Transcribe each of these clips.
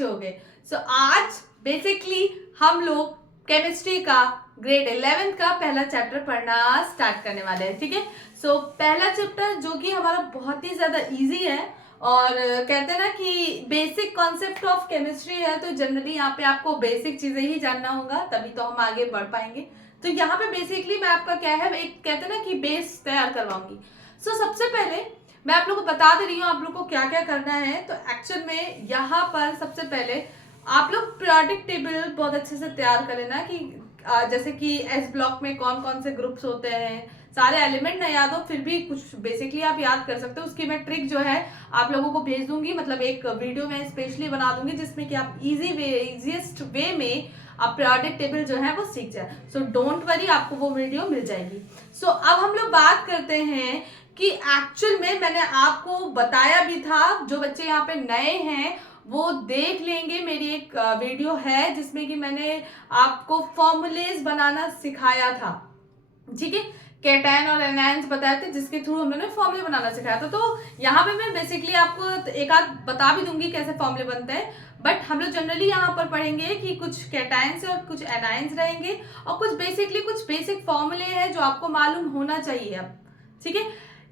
अच्छे हो गए। सो आज बेसिकली हम लोग केमिस्ट्री का ग्रेड 11 का पहला चैप्टर पढ़ना स्टार्ट करने वाले हैं, ठीक है। सो पहला चैप्टर जो कि हमारा बहुत ही ज्यादा इजी है और कहते हैं ना कि बेसिक कॉन्सेप्ट ऑफ केमिस्ट्री है, तो जनरली यहाँ पे आपको बेसिक चीजें ही जानना होगा, तभी तो हम आगे बढ़ पाएंगे। तो यहाँ पे बेसिकली मैं आपका क्या है, एक कहते हैं ना कि बेस तैयार करवाऊंगी। सो सबसे पहले मैं आप लोगों को बता दे रही हूँ आप लोग को क्या क्या करना है। तो एक्चुअल में यहाँ पर सबसे पहले आप लोग पीरियोडिक टेबल बहुत अच्छे से तैयार कर लेना कि जैसे कि एस ब्लॉक में कौन कौन से ग्रुप्स होते हैं, सारे एलिमेंट ना याद हो फिर भी कुछ बेसिकली आप याद कर सकते हो। उसकी मैं ट्रिक जो है आप लोगों को भेज दूंगी, मतलब एक वीडियो में स्पेशली बना दूंगी जिसमें कि आप इजीएस्ट वे में आप पीरियोडिक टेबल जो है वो सीख जाए। सो डोंट वरी, आपको वो वीडियो मिल जाएगी। सो अब हम लोग बात करते हैं कि एक्चुअल में मैंने आपको बताया भी था, जो बच्चे यहाँ पे नए हैं वो देख लेंगे, मेरी एक वीडियो है जिसमें कि मैंने आपको फॉर्मूलेज बनाना सिखाया था, ठीक है। कैटायन और एनायंस बताए थे जिसके थ्रू हम लोगों ने फॉर्मूले बनाना सिखाया था। तो यहाँ पे मैं बेसिकली आपको एक आध बता भी दूंगी कैसे फॉर्मूले बनते हैं, बट हम लोग जनरली यहाँ पर पढ़ेंगे कि कुछ कैटायंस और कुछ एनायंस रहेंगे और कुछ बेसिक फॉर्मूले हैं जो आपको मालूम होना चाहिए अब, ठीक है।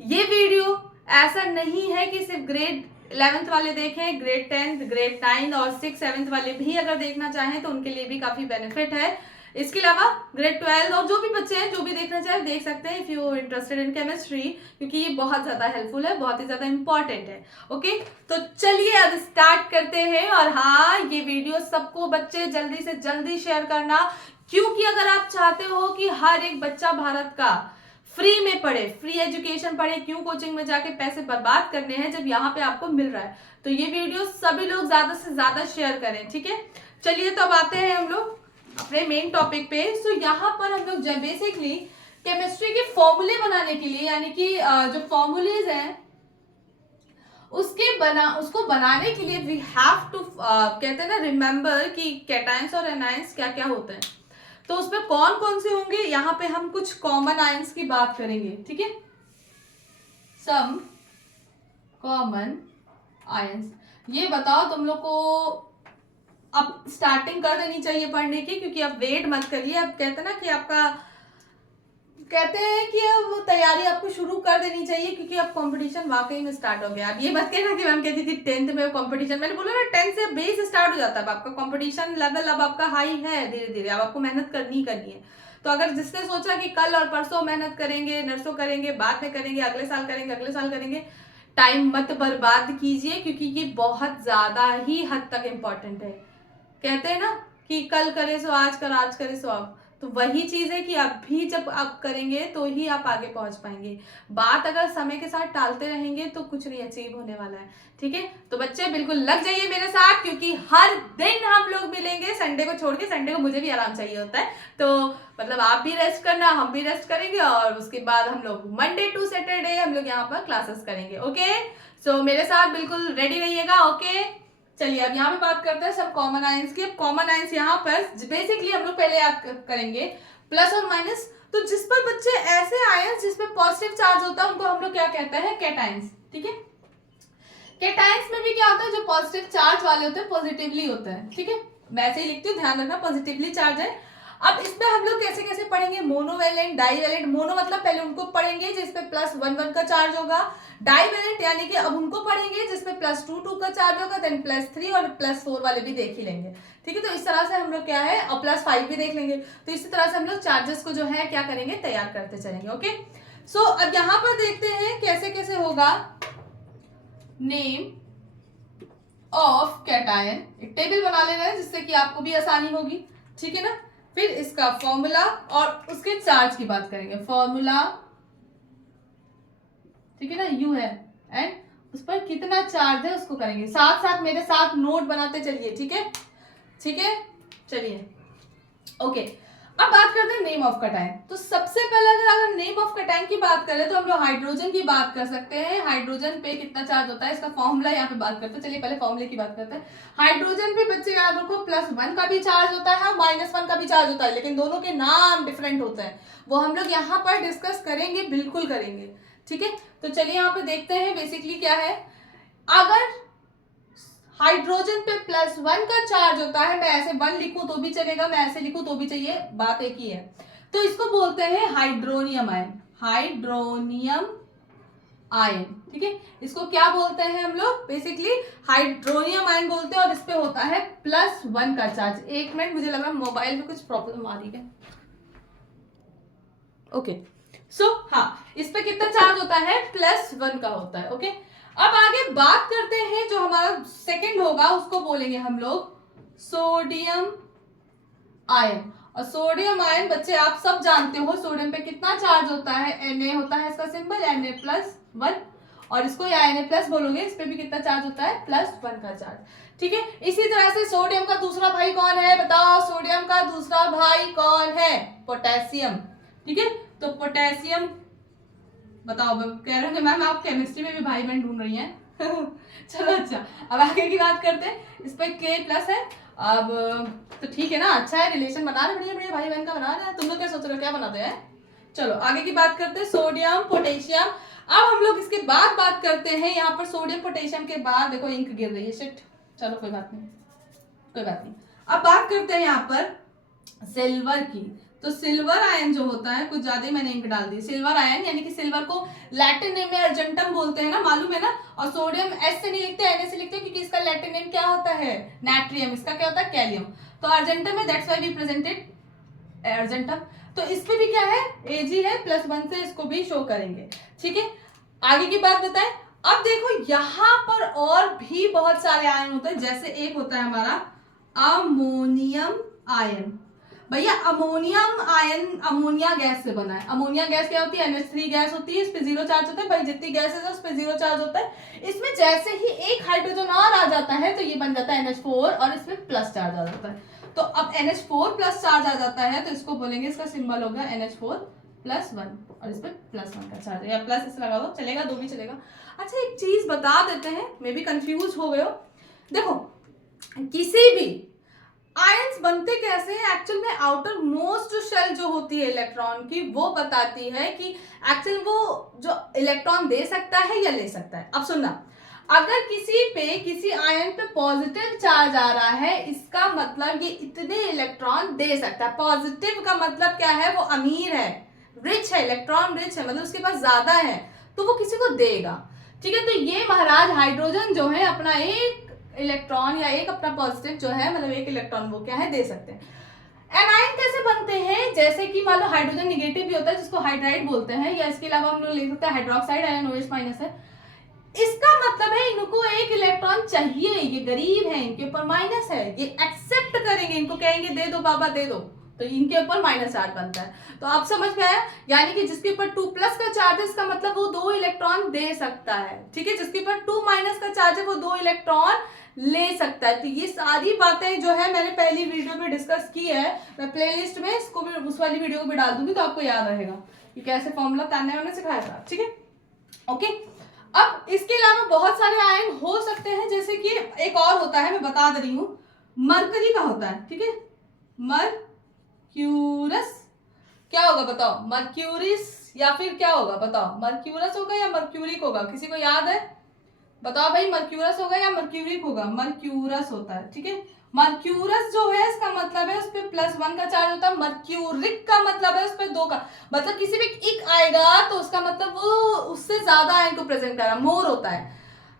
ये वीडियो ऐसा नहीं है कि सिर्फ ग्रेड 11th वाले देखें, ग्रेड 10th, ग्रेड 9 और 6, 7th वाले भी अगर देखना चाहें तो उनके लिए भी काफी बेनिफिट है। इसके अलावा ग्रेड 12 और जो भी बच्चे हैं जो भी देखना चाहे देख सकते हैं if you interested in chemistry, क्योंकि ये बहुत ज्यादा हेल्पफुल है, बहुत ही ज्यादा इंपॉर्टेंट है। ओके, तो चलिए अब स्टार्ट करते हैं। और हाँ, ये वीडियो सबको बच्चे जल्दी से जल्दी शेयर करना, क्योंकि अगर आप चाहते हो कि हर एक बच्चा भारत का फ्री में पढ़े, फ्री एजुकेशन पढ़े, क्यों कोचिंग में जाके पैसे बर्बाद करने हैं जब यहाँ पे आपको मिल रहा है। तो ये वीडियो सभी लोग ज्यादा से ज्यादा शेयर करें, ठीक है। चलिए तो अब आते हैं हम लोग अपने मेन टॉपिक पे। सो यहाँ पर हम लोग जब बेसिकली केमिस्ट्री के फॉर्मूले बनाने के लिए, यानी कि जो फॉर्मूलेज हैं उसको बनाने के लिए वी हैव टू कहते हैं ना रिमेम्बर कि कैटायंस और एनायंस क्या क्या होते हैं। तो उसमें कौन कौन से होंगे, यहाँ पे हम कुछ कॉमन आयंस की बात करेंगे, ठीक है। सम कॉमन आयंस, ये बताओ तुम लोग को अब स्टार्टिंग कर देनी चाहिए पढ़ने की, क्योंकि अब वेट मत करिए। अब कहते हैं ना कि आपका कहते हैं कि अब तैयारी आपको शुरू कर देनी चाहिए, क्योंकि अब कंपटीशन वाकई में स्टार्ट हो गया। अब ये मत कहना कि मैम कहती थी 10th में कंपटीशन, मैंने बोला ना 10th से बेस स्टार्ट हो जाता है। अब आपका कंपटीशन लेवल अब आपका हाई है, धीरे धीरे अब आपको मेहनत करनी है। तो अगर जिसने सोचा कि कल और परसों मेहनत करेंगे, नर्सों करेंगे, बाद में करेंगे, अगले साल करेंगे, टाइम मत बर्बाद कीजिए, क्योंकि ये बहुत ज्यादा ही हद तक इम्पोर्टेंट है। कहते हैं ना कि कल करे सो आज कर, आज करे सो अब, तो वही चीज है कि अभी जब आप करेंगे तो ही आप आगे पहुंच पाएंगे। बात अगर समय के साथ टालते रहेंगे तो कुछ नहीं अचीव होने वाला है, ठीक है। तो बच्चे बिल्कुल लग जाइए मेरे साथ, क्योंकि हर दिन हम लोग मिलेंगे, संडे को छोड़ के। संडे को मुझे भी आराम चाहिए होता है, तो मतलब आप भी रेस्ट करना, हम भी रेस्ट करेंगे, और उसके बाद हम लोग मंडे टू सैटरडे हम लोग यहाँ पर क्लासेस करेंगे। ओके, सो मेरे साथ बिल्कुल रेडी रहिएगा। ओके, चलिए अब यहाँ पे बात करते हैं सब कॉमन आयंस की। अब कॉमन आयंस यहाँ पर बेसिकली हम लोग पहले याद करेंगे प्लस और माइनस। तो जिस पर बच्चे ऐसे आयंस जिसमें पॉजिटिव चार्ज होता है उनको हम लोग क्या कहते हैं, कैटायंस, ठीक है। कैटायंस में भी क्या होता है, जो पॉजिटिव चार्ज वाले होते हैं पॉजिटिवली होता है, ठीक है। मैं ऐसे ही लिखती हूँ, ध्यान रखना पॉजिटिवली चार्ज है। अब इसमें हम लोग कैसे कैसे पढ़ेंगे, मोनोवैलेंट, डाईवैलेंट। मोनो मतलब पहले उनको पढ़ेंगे जिसपे +1 का चार्ज होगा। डाईवैलेंट यानी कि अब उनको पढ़ेंगे जिसमें +2 का चार्ज होगा, देन +3 और +4 वाले भी देख ही लेंगे, ठीक है। तो इस तरह से हम लोग क्या है, और +5 भी देख लेंगे। तो इसी तरह से हम लोग चार्जेस को जो है क्या करेंगे, तैयार करते चलेंगे। ओके, सो अब यहाँ पर देखते हैं कैसे कैसे होगा। नेम ऑफ कैटायन, एक टेबल बना लेना है जिससे कि आपको भी आसानी होगी, ठीक है ना। फिर इसका फॉर्मूला और उसके चार्ज की बात करेंगे। फॉर्मूला, ठीक है ना, यू है, एंड उस पर कितना चार्ज है उसको करेंगे। साथ साथ मेरे साथ नोट बनाते चलिए, ठीक है, ठीक है। चलिए ओके, अब बात करते हैं नेम ऑफ कैटायन। तो सबसे पहले अगर नेम ऑफ कैटायन की बात करें तो हम लोग हाइड्रोजन की बात कर सकते हैं। हाइड्रोजन पे कितना चार्ज होता है, इसका फॉर्मूला यहाँ पे बात करते हैं। चलिए पहले फॉर्मूले की बात करते हैं। हाइड्रोजन पे बच्चे याद रखो +1 का भी चार्ज होता है, -1 का भी चार्ज होता है, लेकिन दोनों के नाम डिफरेंट होते हैं। वो हम लोग यहाँ पर डिस्कस करेंगे, बिल्कुल करेंगे, ठीक है। तो चलिए यहाँ पे देखते हैं बेसिकली क्या है। अगर हाइड्रोजन पे +1 का चार्ज होता है, मैं ऐसे 1 लिखूं तो भी चलेगा, मैं ऐसे लिखूं तो भी चाहिए, बात एक ही है। तो इसको बोलते हैं हाइड्रोनियम आयन, हाइड्रोनियम आयन, ठीक है। इसको क्या बोलते हैं हम लोग, बेसिकली हाइड्रोनियम आयन बोलते हैं, और इस पे होता है +1 का चार्ज। एक मिनट, मुझे लग रहा है मोबाइल में कुछ प्रॉब्लम आ रही है। ओके, सो हाँ, इस पे कितना चार्ज होता है, +1 का होता है। ओके, अब आगे बात करते हैं, जो हमारा सेकंड होगा उसको बोलेंगे हम लोग सोडियम आयन। और सोडियम आयन बच्चे आप सब जानते हो, सोडियम पे कितना चार्ज होता है, Na होता है इसका सिंबल, Na+1, और इसको या Na+ बोलोगे, इस पे भी कितना चार्ज होता है, +1 का चार्ज, ठीक है। इसी तरह से सोडियम का दूसरा भाई कौन है, बताओ, सोडियम का दूसरा भाई कौन है, पोटेशियम, ठीक है। तो पोटेशियम, बताओ, कह रहे हैं मैम आप केमिस्ट्री में भी भाई बहन ढूंढ रही हैं चलो अच्छा, अब आगे की बात करते हैं। इस पे K+ है, अब तो ठीक है ना, अच्छा है, रिलेशन बना रहे, बढ़िया बढ़िया, भाई बहन का बना रहे हैं। तुम लोग क्या सोच रहे हो, क्या बनाते हैं। चलो आगे की बात करते हैं, सोडियम पोटेशियम। अब हम लोग इसके बाद बात करते हैं, यहाँ पर सोडियम पोटेशियम के बाद देखो इंक गिर रही है, शिट, चलो कोई बात नहीं, कोई बात नहीं। अब बात करते हैं यहाँ पर सिल्वर की। तो सिल्वर आयन जो होता है, कुछ ज्यादा ही मैंने इंक डाल दी, सिल्वर आयन यानी कि सिल्वर को लैटिन नेम में अर्जेंटम बोलते हैं ना, मालूम है ना। और सोडियम एस से नहीं लिखते, Na से लिखते हैं, क्योंकि इसका लैटिन नेम क्या होता है, नाट्रियम, इसका क्या होता है, कैलियम। तो अर्जेंटम है, that's why we presented argentum. तो इस पे भी क्या है, Ag है, +1 से इसको भी शो करेंगे, ठीक है। आगे की बात बताएं। अब देखो यहाँ पर और भी बहुत सारे आयन होते हैं, जैसे एक होता है हमारा अमोनियम आयन। भैया अमोनियम आयन अमोनिया गैस से बना है। अमोनिया गैस क्या होती है, NH3 गैस होती है, इस पे 0 चार्ज होता है। भाई जितनी गैसेस है उस पे 0 चार्ज होता है। इसमें जैसे ही एक हाइड्रोजन और आ जाता है तो ये बन जाता है NH4, और इसमें प्लस चार्ज आ जाता है। तो अब NH4 प्लस चार्ज आ जाता है, तो इसको बोलेंगे, इसका सिंबल होगा NH4+1, और इस पे +1 का चार्ज है, या प्लस इसे लगा दो, चलेगा, दो भी चलेगा। अच्छा एक चीज बता देते हैं, मे बी कंफ्यूज हो गए हो। देखो किसी भी आयंस बनते कैसे हैं, एक्चुअल में आउटर मोस्ट शेल जो होती है इलेक्ट्रॉन की, वो बताती है कि एक्चुअल वो जो इलेक्ट्रॉन दे सकता है या ले सकता है। अब सुनना, अगर किसी आयन पे पॉजिटिव चार्ज आ रहा है, इसका मतलब ये इतने इलेक्ट्रॉन दे सकता है। पॉजिटिव का मतलब क्या है, वो अमीर है, रिच है, इलेक्ट्रॉन रिच है, मतलब उसके पास ज्यादा है, तो वो किसी को देगा, ठीक है। तो ये महाराज हाइड्रोजन जो है अपना एक इलेक्ट्रॉन या एक अपना पॉजिटिव जो है, मतलब एक इलेक्ट्रॉन वो क्या है, दे सकते हैं। एनायन कैसे बनते हैं, जैसे कि मान लो हाइड्रोजन निगेटिव भी होता है, जिसको हाइड्राइड बोलते हैं, या इसके अलावा हम लोग ले सकते हैं हाइड्रोक्साइड आयन, OH- है। इसका मतलब है इनको एक इलेक्ट्रॉन चाहिए, ये गरीब है, इनके ऊपर माइनस है, ये एक्सेप्ट करेंगे, इनको कहेंगे दे दो बाबा दे दो, तो इनके ऊपर माइनस चार्ज बनता है। तो आप समझ में आया, यानी कि जिसके ऊपर 2+ का चार्ज है, इसका मतलब वो 2 इलेक्ट्रॉन दे सकता है, ठीक है। जिसके ऊपर 2- का चार्ज है, वो 2 इलेक्ट्रॉन ले सकता है। तो ये सारी बातें जो है मैंने पहली वीडियो में डिस्कस की है, मैं प्लेलिस्ट में इसको भी, उस वाली वीडियो को भी डाल दूंगी, तो आपको याद रहेगा कि कैसे फॉर्मूला तानने वाने सिखाया था, ठीक है। ओके, अब इसके अलावा बहुत सारे आयन हो सकते हैं, जैसे कि एक और होता है, मैं बता दे रही हूं, मरकरी का होता है, ठीक है, मर्क्यूरस। क्या होगा बताओ, मर्क्यूरिस या फिर क्या होगा बताओ, मर्क्यूरस होगा या मर्क्यूरिक होगा, किसी को याद है, बताओ भाई, मर्क्यूरस होगा या मर्क्यूरिक होगा, मर्क्यूरस होता है, ठीक है। मर्क्यूरस जो है, इसका मतलब है उस पे +1 का चार्ज होता है। मर्क्यूरिक का मतलब है उस पे 2 का, मतलब किसी भी इक आएगा तो उसका मतलब वो उससे ज्यादा आयन को प्रेजेंट कर रहा है, मोर होता है,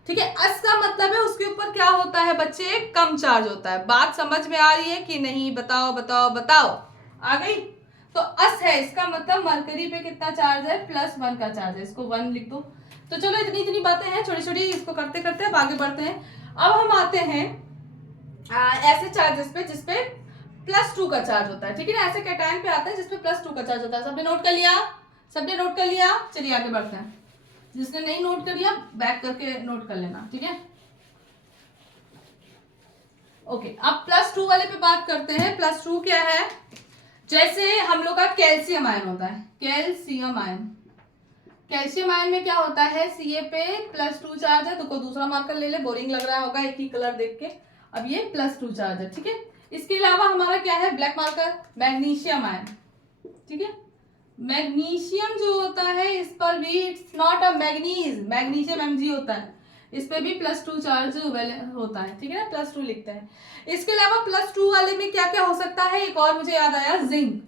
ठीक है। अस का मतलब है उसके ऊपर क्या होता है बच्चे, कम चार्ज होता है। बात समझ में आ रही है कि नहीं, बताओ बताओ बताओ, आ गई। तो अस है, इसका मतलब मरकरी पे कितना चार्ज है, +1 का चार्ज है, इसको 1 लिख दो। तो चलो इतनी इतनी बातें हैं छोटी छोटी, इसको करते करते अब आगे बढ़ते हैं। अब हम आते हैं ऐसे चार्जेस पे जिसपे +2 का चार्ज होता है, ठीक है ना। ऐसे कैटायन पे आते हैं जिसपे +2 का चार्ज होता है। सबने नोट कर लिया, सबने नोट कर लिया, चलिए आगे बढ़ते हैं। जिसने नहीं नोट कर लिया बैक करके नोट कर लेना, ठीक है। ओके, अब +2 वाले पे बात करते हैं। +2 क्या है, जैसे हम लोग का कैल्शियम आयन होता है, कैल्शियम आयन। कैल्शियम आयन में क्या होता है, Ca पे +2 चार्ज है, तो कोई दूसरा मार्कर ले ले, बोरिंग लग रहा होगा एक ही कलर देख के। अब ये +2 चार्ज है, ठीक है। इसके अलावा हमारा क्या है, ब्लैक मार्कर, मैग्नीशियम आयन, ठीक है। मैग्नीशियम जो होता है, इस पर भी it's not a manganese, magnesium Mg होता है, इस पे भी +2 चार्ज होता है, ठीक है ना, +2 लिखते हैं। इसके अलावा +2 वाले में क्या क्या हो सकता है, एक और मुझे याद आया, जिंक।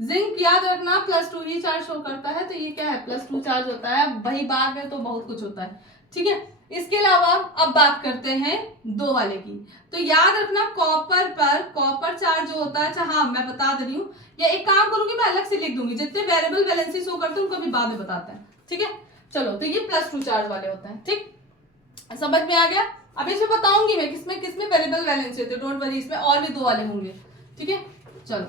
जिंक याद रखना +2 ही चार्ज शो करता है, तो ये क्या है, +2 चार्ज होता है। वही बाद में तो बहुत कुछ होता है, ठीक है। इसके अलावा अब बात करते हैं 2 वाले की। तो याद रखना कॉपर पर कॉपर चार्ज जो होता है, अच्छा हाँ मैं बता दे रही हूँ, या एक काम करूंगी मैं अलग से लिख दूंगी, जितने वेरिएबल वैलेंसी शो करते हैं उनको भी बाद में बताते हैं, ठीक है। चलो, तो ये +2 चार्ज वाले होते हैं, ठीक, समझ में आ गया। अब इसमें बताऊंगी मैं किसमें किसमें वेरिएबल वैलेंसी होती है, डोंट वरी, इसमें और भी 2 वाले होंगे, ठीक है। चलो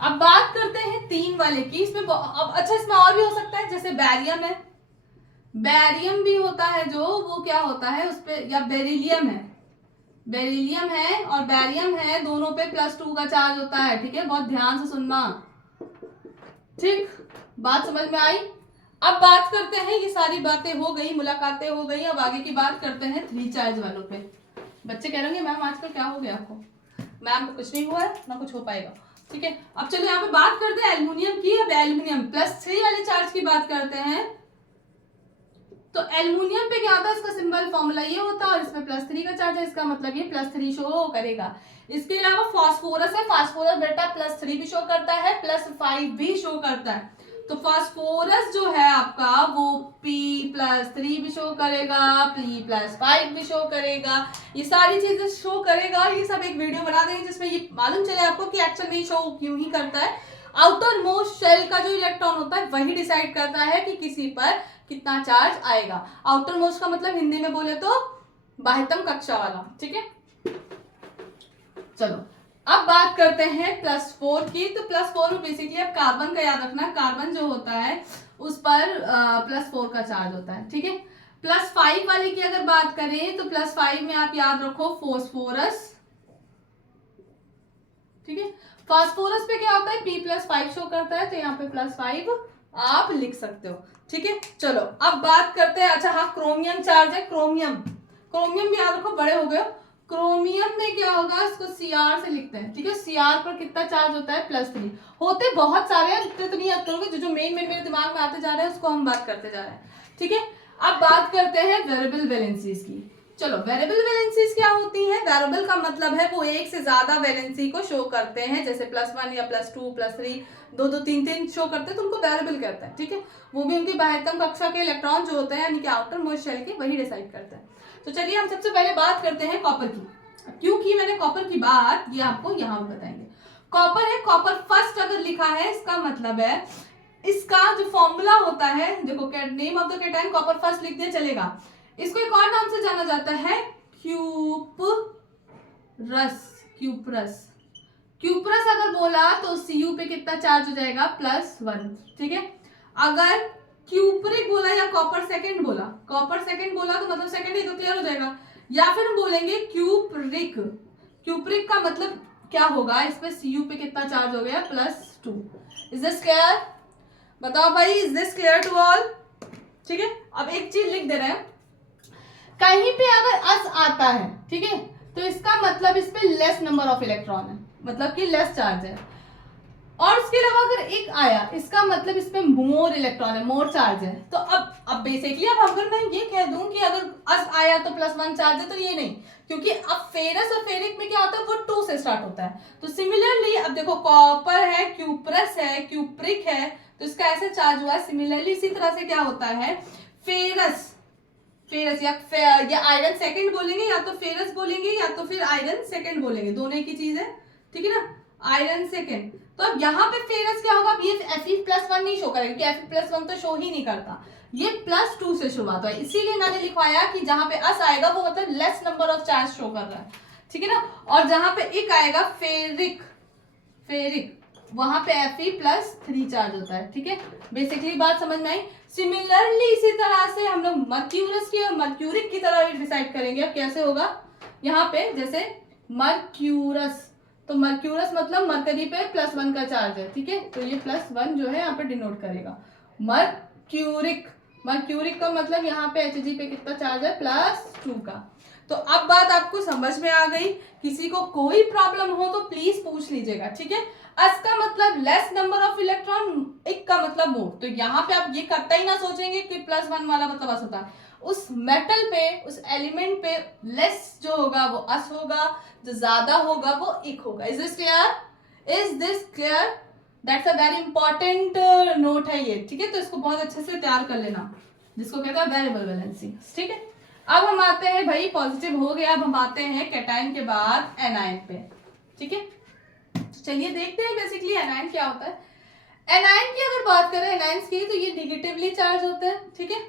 अब बात करते हैं 3 वाले की। इसमें अब अच्छा, इसमें और भी हो सकता है, जैसे बैरियम है, बैरियम भी होता है जो, वो क्या होता है उस पे, या बेरिलियम है, बेरिलियम है और बैरियम है, दोनों पे +2 का चार्ज होता है, ठीक है, बहुत ध्यान से सुनना, ठीक, बात समझ में आई। अब बात करते हैं, ये सारी बातें हो गई, मुलाकातें हो गई, अब आगे की बात करते हैं 3 चार्ज वालों पे। बच्चे कह रहे हैं मैम आजकल क्या हो गया आपको, मैम को कुछ नहीं हुआ है ना कुछ हो पाएगा, ठीक है। अब चलो यहाँ पे बात करते हैं एल्युमिनियम की। अब एल्युमिनियम +3 वाले चार्ज की बात करते हैं। तो एल्युमिनियम पे क्या होता है, इसका सिंबल फॉर्मूला ये होता है, और इसमें +3 का चार्ज है, इसका मतलब ये +3 शो करेगा। इसके अलावा फास्फोरस है, फास्फोरस बेटा +3 भी शो करता है, +5 भी शो करता है। तो फास्फोरस जो है आपका वो P+3 भी शो करेगा, P+5 भी शो करेगा, ये सारी चीजें शो करेगा। ये सब एक वीडियो बना देंगे जिसमें ये मालूम चले आपको कि एक्चुअल में शो क्यों ही करता है। आउटर मोस्ट शेल का जो इलेक्ट्रॉन होता है वही डिसाइड करता है कि किसी पर कितना चार्ज आएगा। आउटर मोस्ट का मतलब हिंदी में बोले तो बाह्यतम कक्षा वाला, ठीक है। चलो अब बात करते हैं +4 की। तो +4 में बेसिकली अब कार्बन का याद रखना, कार्बन जो होता है उस पर +4 का चार्ज होता है, ठीक है। +5 वाले की अगर बात करें तो +5 में आप याद रखो फास्फोरस, ठीक है। फास्फोरस पे क्या होता है, P+5 शो करता है, तो यहाँ पे +5 आप लिख सकते हो, ठीक है। चलो अब बात करते हैं, अच्छा हाँ क्रोमियम चार्ज है, क्रोमियम, क्रोमियम भी याद रखो, बड़े हो गए। क्रोमियम में क्या होगा, इसको Cr से लिखते हैं, ठीक है। Cr पर कितना चार्ज होता है, +3। होते बहुत सारे हैं, इतने तो नहीं याद करोगे, जो मेन मेरे दिमाग में आते जा रहे हैं उसको हम बात करते जा रहे हैं, ठीक है। अब बात करते हैं वेरिएबल वैलेंसीज की। चलो वेरिएबल वैलेंसीज क्या होती हैं, वेरिएबल का मतलब है वो एक से ज्यादा वैलेंसी को शो करते हैं, जैसे +1 या +2 +3 2 3 शो करते हैं, तो उनको वेरिएबल कहते हैं, ठीक है। वो भी उनकी बाह्यतम कक्षा के इलेक्ट्रॉन जो होते हैं यानी कि आउटर मोस्ट शेल के, वही डिसाइड करते हैं। तो चलिए हम सबसे पहले बात करते हैं कॉपर की। क्योंकि मैंने कॉपर की बात, ये आपको यहाँ बताएंगे। कॉपर है, कॉपर फर्स्ट अगर लिखा है इसका मतलब है इसका जो फॉर्मूला होता है, देखो name of the cation copper first लिख दिया चलेगा। इसको एक और नाम से जाना जाता है क्यूपरस, क्यूपरस, क्यूपरस अगर बोला तो Cu पे कितना चार्ज हो जाएगा, +1, ठीक है। अगर क्यूपरिक बोला या कॉपर सेकंड बोला, कॉपर सेकंड बोला तो मतलब सेकंड ही तो क्लियर हो जाएगा। या फिर हम बोलेंगे क्यूपरिक, क्यूपरिक का मतलब क्या होगा, इस पे Cu पे कितना चार्ज हो गया, +2। इज दिस क्लियर, बताओ भाई, is this clear to all, ठीक है। अब एक चीज लिख दे रहे हैं, कहीं पे अगर अस आता है, ठीक है, तो इसका मतलब इस पे लेस नंबर ऑफ इलेक्ट्रॉन है, मतलब कि लेस चार्ज है। और उसके अलावा अगर एक आया, इसका मतलब इसमें मोर इलेक्ट्रॉन है, मोर चार्ज है। तो अब बेसिकली अब अगर मैं ये कह दूं कि अगर अस आया तो +1 चार्ज है, तो ये नहीं, क्योंकि अब फेरस और फेरिक में क्या होता है, वो 2 से स्टार्ट होता है। तो सिमिलरली अब देखो कॉपर है, क्यूपरस है, क्यूपरिक है, तो इसका ऐसे चार्ज हुआ है। सिमिलरली इसी तरह से क्या होता है, फेरस, फेरस या आयरन सेकंड बोलेंगे, या तो फेरस बोलेंगे, या तो फिर आयरन सेकंड बोलेंगे, दोनों एक ही चीज है, ठीक है ना, आयरन सेकंड। तो अब यहाँ पे फेरस क्या होगा, ये Fe+1 नहीं शो करेगा, क्योंकि Fe+1 तो शो ही नहीं करता, ये +2 से शुरुआत है, इसीलिए मैंने लिखवाया कि जहां पे अस आएगा वो मतलब less number of charge show कर रहा है, ठीक है ना। और जहां पे एक आएगा फेरिक, फेरिक, वहां पे Fe+3 चार्ज होता है, ठीक है। बेसिकली बात समझ में आई। सिमिलरली इसी तरह से हम लोग मर्क्यूरस की और मर्क्यूरिक की तरह डिसाइड करेंगे। अब कैसे होगा, यहाँ पे जैसे मर्क्यूरस, तो मर्क्यूरस मतलब मरकरी पे +1 का चार्ज है, ठीक है, तो ये +1 जो है यहाँ पे डिनोट करेगा। मर्क्यूरिक, मर्क्यूरिक का मतलब यहाँ पे Hg पे कितना चार्ज है, +2 का। तो अब बात आपको समझ में आ गई। किसी को कोई प्रॉब्लम हो तो प्लीज पूछ लीजिएगा, ठीक है। अस का मतलब लेस नंबर ऑफ इलेक्ट्रॉन, एक का मतलब मोर। तो यहाँ पे आप ये कतई ना सोचेंगे कि +1 वाला मतलब अस होता है। उस मेटल पे, उस एलिमेंट पे लेस जो होगा वो अस होगा, जो ज्यादा होगा वो इक होगा। Is this clear? Is this clear? That's a very important note है ये, ठीक है। तो इसको बहुत अच्छे से तैयार कर लेना, जिसको कहते हैं वेरिएबल वैलेंसी, ठीक है। अब हम आते हैं भाई, पॉजिटिव हो गया, अब हम आते हैं कैटायन के बाद एनायन पे, ठीक है। चलिए देखते हैं बेसिकली एनायन क्या होता है। एनायन की अगर बात करें एनायंस की, तो ये निगेटिवली चार्ज होते हैं, ठीक है।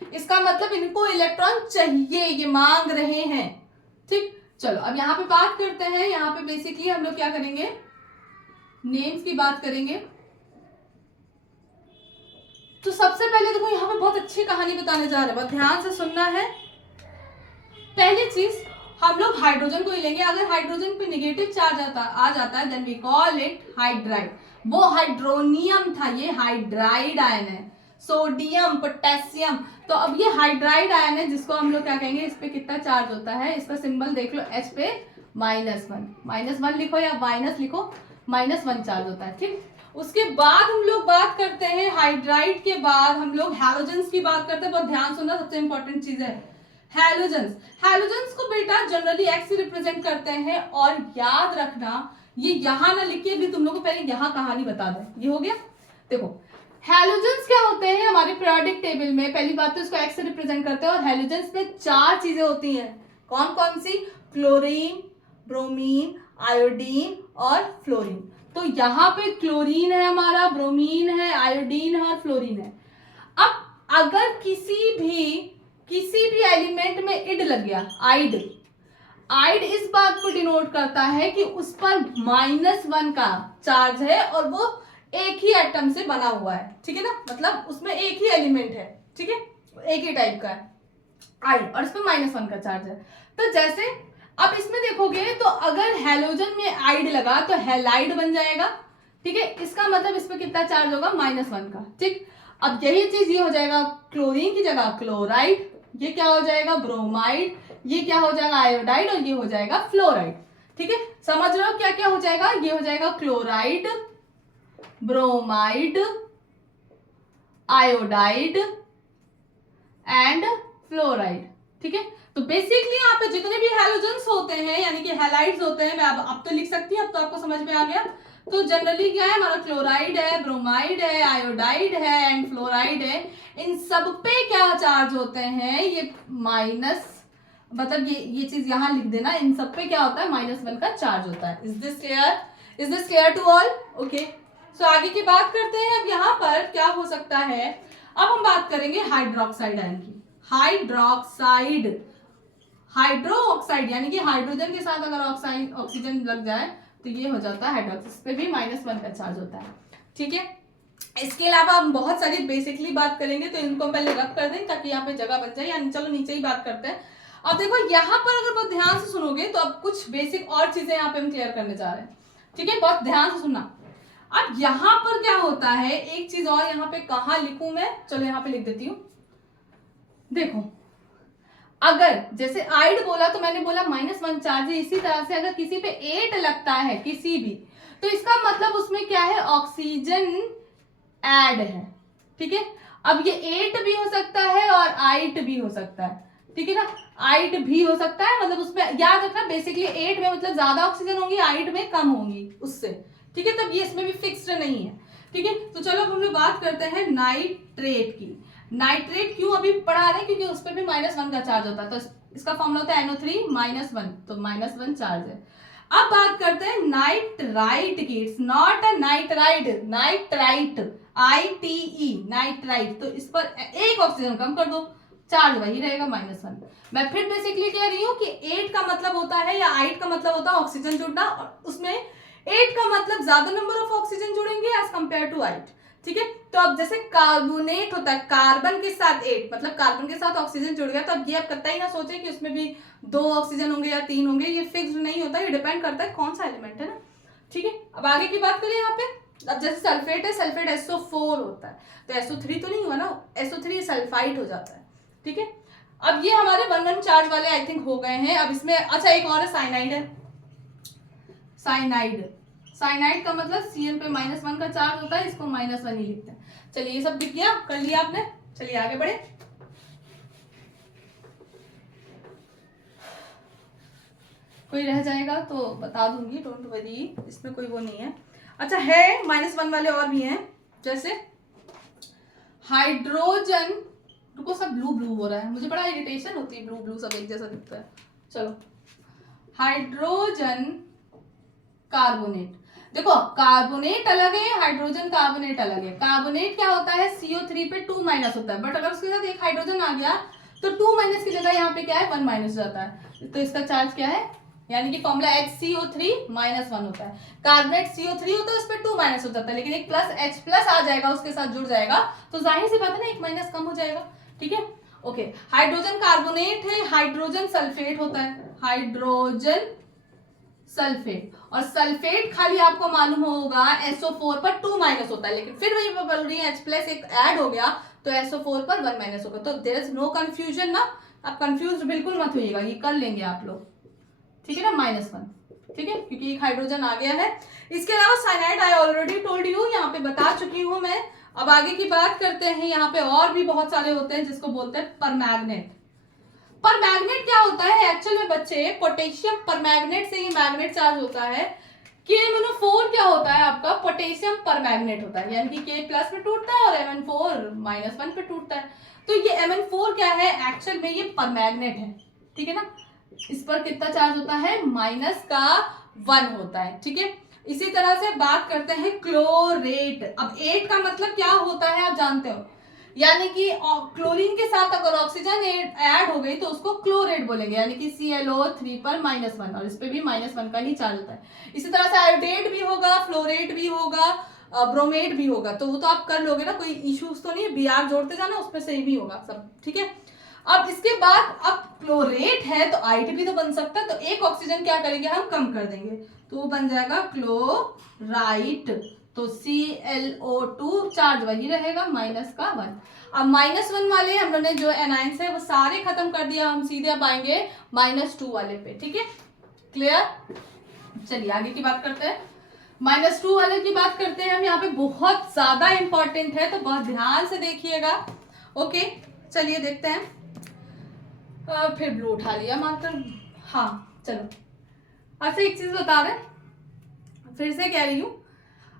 इसका मतलब इनको इलेक्ट्रॉन चाहिए, ये मांग रहे हैं, ठीक। चलो अब यहाँ पे बात करते हैं, यहाँ पे बेसिकली हम लोग क्या करेंगे, नेम्स की बात करेंगे। तो सबसे पहले देखो यहाँ पे बहुत अच्छी कहानी बताने जा रहे हैं, बहुत ध्यान से सुनना है। पहली चीज, हम लोग हाइड्रोजन को ही लेंगे। अगर हाइड्रोजन पे नेगेटिव चार्ज आ जाता है then we call it hydride. वो हाइड्रोनियम था, ये हाइड्राइड आयन है। सोडियम, पोटेशियम, तो अब ये हाइड्राइड आयन है, जिसको हम लोग क्या कहेंगे, इस पे कितना चार्ज होता है, इसका सिंबल देख लो, H पे -1 लिखो या माइनस लिखो, -1 चार्ज होता है, ठीक। उसके बाद हम लोग बात करते हैं हाइड्राइड के बाद हम लोग हैलोजेंस की बात करते हैं। बहुत ध्यान सुनना, सबसे इंपॉर्टेंट चीज है हैलोजेंस। हैलोजेंस को बेटा जनरली एक्स से रिप्रेजेंट करते हैं, और याद रखना ये यहां ना लिख के भी तुम लोग को पहले यहां कहानी बता दें। ये हो गया। देखो हैलोजेंस क्या होते हैं हमारे पीरियोडिक टेबल में, पहली बात तो इसको एक्स से रिप्रेजेंट करते हैं, और हैलोजेंस में 4 चीजें होती हैं। कौन कौन सी? क्लोरीन, ब्रोमीन, आयोडीन और फ्लोरीन। तो यहाँ पे क्लोरीन है हमारा, ब्रोमीन है, आयोडीन है और फ्लोरीन है। अब अगर किसी भी एलिमेंट में इड लग गया, आइड इस बात को डिनोट करता है कि उस पर -1 का चार्ज है और वो एक ही एटम से बना हुआ है, ठीक है ना, मतलब उसमें एक ही एलिमेंट है, ठीक है, एक ही टाइप का है आइड, और इसमें -1 का चार्ज है। तो जैसे अब इसमें देखोगे तो अगर हैलोजन में आइड लगा तो हैलाइड बन जाएगा, ठीक है। इसका मतलब इस पे कितना चार्ज होगा, -1 का, ठीक। अब यही चीज ये हो जाएगा क्लोरीन की जगह क्लोराइड, ये क्या हो जाएगा ब्रोमाइड, ये क्या हो जाएगा आयोडाइड, और ये हो जाएगा फ्लोराइड, ठीक है। समझ रहे हो क्या क्या हो जाएगा, ये हो जाएगा chloride, bromide, iodide and fluoride, ठीक है। तो बेसिकली यहाँ पे जितने भी हैलोजेंस होते हैं यानी कि हैलाइड्स होते हैं, मैं अब तो लिख सकती हूँ, अब तो आपको समझ में आ गया। तो जनरली क्या है हमारा, क्लोराइड है, ब्रोमाइड है, आयोडाइड है एंड फ्लोराइड है। इन सब पे क्या चार्ज होते हैं, ये माइनस, मतलब ये चीज यहाँ लिख देना, इन सब पे क्या होता है, -1 का चार्ज होता है। Is this clear? Is this clear to all? Okay, so आगे की बात करते हैं। अब यहाँ पर क्या हो सकता है, अब हम बात करेंगे हाइड्रोक्साइड आयन की। हाइड्रोक्साइड यानी कि हाइड्रोजन के साथ अगर ऑक्सीजन लग जाए तो ये हो जाता है हाइड्रोक्साइड, इस पे भी -1 का चार्ज होता है, ठीक है। इसके अलावा हम बहुत सारी बेसिकली बात करेंगे, तो इनको पहले रब कर दें ताकि यहाँ पे जगह बच जाए, यानी चलो नीचे ही बात करते हैं। अब देखो यहाँ पर अगर बहुत ध्यान से सुनोगे तो अब कुछ बेसिक और चीजें यहाँ पे हम क्लियर करने जा रहे हैं, ठीक है, बहुत ध्यान से सुनना। अब यहाँ पर क्या होता है, एक चीज और यहाँ पे कहाँ लिखूं मैं, चलो यहाँ पे लिख देती हूँ। देखो अगर जैसे आइड बोला तो मैंने बोला -1 चार्ज है, इसी तरह से अगर किसी पे 8 लगता है किसी भी, तो इसका मतलब उसमें क्या है, ऑक्सीजन ऐड है, ठीक है। अब ये 8 भी हो सकता है और 8 भी हो सकता है, ठीक है ना, 8 भी हो सकता है, मतलब उसमें याद रखना बेसिकली 8 में मतलब ज्यादा ऑक्सीजन होंगी, 8 में कम होंगी उससे, ठीक है। तब ये इसमें भी फिक्स्ड नहीं है, ठीक है। तो चलो अब हम लोग बात करते हैं नाइट्रेट की। नाइट्रेट क्यों अभी पढ़ा रहे हैं, क्योंकि उस पर भी -1 का चार्ज होता है, तो इसका फॉर्मूला होता है NO3 -1, तो -1 चार्ज है। अब बात करते हैं नाइट्राइट की। It's not a nitride, nitrite, ITE, nitrite. तो इस पर एक ऑक्सीजन कम कर दो, चार्ज वही रहेगा -1। मैं फिर बेसिकली कह रही हूँ कि 8 का मतलब होता है या 8 का मतलब होता है ऑक्सीजन जुड़ना, और उसमें 8 का मतलब ज्यादा नंबर ऑफ ऑक्सीजन जुड़ेंगे एज कंपेयर टू 8, ठीक है। तो अब जैसे कार्बोनेट होता है, कार्बन के साथ 8, मतलब कार्बन के साथ ऑक्सीजन जुड़ गया, तो अब ये आप कतई ही ना सोचे कि उसमें भी 2 ऑक्सीजन होंगे या 3 होंगे, ये फिक्स्ड नहीं होता, ये डिपेंड करता है कौन सा एलिमेंट है ना, ठीक है। अब आगे की बात करें यहाँ पे, अब जैसे सल्फेट है, सल्फेट SO4 होता है, तो SO3 तो नहीं हुआ ना, SO3 सल्फाइड हो जाता है, ठीक है। अब ये हमारे 1-1 चार्ज वाले आई थिंक हो गए हैं। अब इसमें अच्छा एक और है, साइनाइड है। साइनाइड का मतलब Cn पे -1 का चार्ज होता है, इसको -1 ही लिखते हैं। चलिए ये सब दिख गया, कर लिया आपने, चलिए आगे बढ़े। कोई रह जाएगा तो बता दूंगी, डोंट वरी, इसमें कोई वो नहीं है। अच्छा है -1 वाले और भी हैं, जैसे हाइड्रोजन, रुको सब ब्लू ब्लू हो रहा है, मुझे बड़ा इरिटेशन होती है, ब्लू ब्लू सब एक जैसा दिखता है। चलो हाइड्रोजन कार्बोनेट, देखो कार्बोनेट अलग है, हाइड्रोजन कार्बोनेट अलग है। कार्बोनेट क्या होता है, CO3 पे 2- होता है, बट अगर उसके साथ एक हाइड्रोजन आ गया तो 2- की जगह यहाँ पे क्या है 1- जाता है, तो इसका चार्ज क्या है, यानी कि फॉर्मूला HCO3 -1 होता है। कार्बोनेट CO3 होता है, उस पर 2- हो जाता है, लेकिन एक H+ आ जाएगा, उसके साथ जुड़ जाएगा, तो जाहिर सी बात है ना एक माइनस कम हो जाएगा। ठीक है, ओके। हाइड्रोजन कार्बोनेट है, हाइड्रोजन सल्फेट होता है, हाइड्रोजन सल्फेट, और सल्फेट खाली आपको मालूम होगा SO4 पर 2- होता है, लेकिन फिर वही बोल रही है H+ एक ऐड हो गया तो SO4 पर 1- होगा, तो देयर इज नो कंफ्यूजन ना, आप कंफ्यूज बिल्कुल मत होइएगा, ये कर लेंगे आप लोग, ठीक है ना, -1, ठीक है, क्योंकि एक हाइड्रोजन आ गया है। इसके अलावा cyanide I already told you, यहाँ पे बता चुकी हूं मैं। अब आगे की बात करते हैं, यहाँ पे और भी बहुत सारे होते हैं जिसको बोलते हैं परमैग्नेट। परमैग्नेट क्या होता है एक्चुअल में बच्चे, पोटेशियम परमैग्नेट से ही मैग्नेट चार्ज होता है। KMnO4 क्या होता है आपका, पोटेशियम परमैग्नेट होता है, यानी कि K+ पे टूटता है और Mn4 -1 पे टूटता है। तो ये Mn4 क्या है एक्चुअल में, ये परमैग्नेट है, ठीक है ना। इस पर कितना चार्ज होता है, -1 होता है, ठीक है। इसी तरह से बात करते हैं क्लोरेट। अब 8 का मतलब क्या होता है आप जानते हो, यानी कि क्लोरीन के साथ अगर ऑक्सीजन ऐड हो गई तो उसको क्लोरेट बोलेंगे, यानी कि ClO3 पर -1, और इस पे भी -1 का ही चार्ज होता है। इसी तरह से आयोडेट भी होगा, फ्लोरेट भी होगा, ब्रोमेट भी होगा, तो वो तो आप कर लोगे ना, कोई इश्यूज तो नहीं है, Br जोड़ते जाना, उसमें सही भी होगा सब, ठीक है। अब इसके बाद अब क्लोरेट है तो आइट भी तो बन सकता है, तो एक ऑक्सीजन क्या करेंगे हम, कम कर देंगे, तो वो बन जाएगा क्लोराइट, तो ClO2 चार्ज वही रहेगा -1। अब -1 वाले हम लोगों ने जो एनाइंस है वो सारे खत्म कर दिया, हम सीधे अब आएंगे -2 वाले पे, ठीक है, क्लियर। चलिए आगे की बात करते हैं, -2 वाले की बात करते हैं हम, यहाँ पे बहुत ज्यादा इंपॉर्टेंट है, तो बहुत ध्यान से देखिएगा, ओके। चलिए देखते हैं, फिर ब्लू उठा लिया मार्कर, हाँ चलो। अच्छा एक चीज बता रहे, फिर से कह रही हूँ,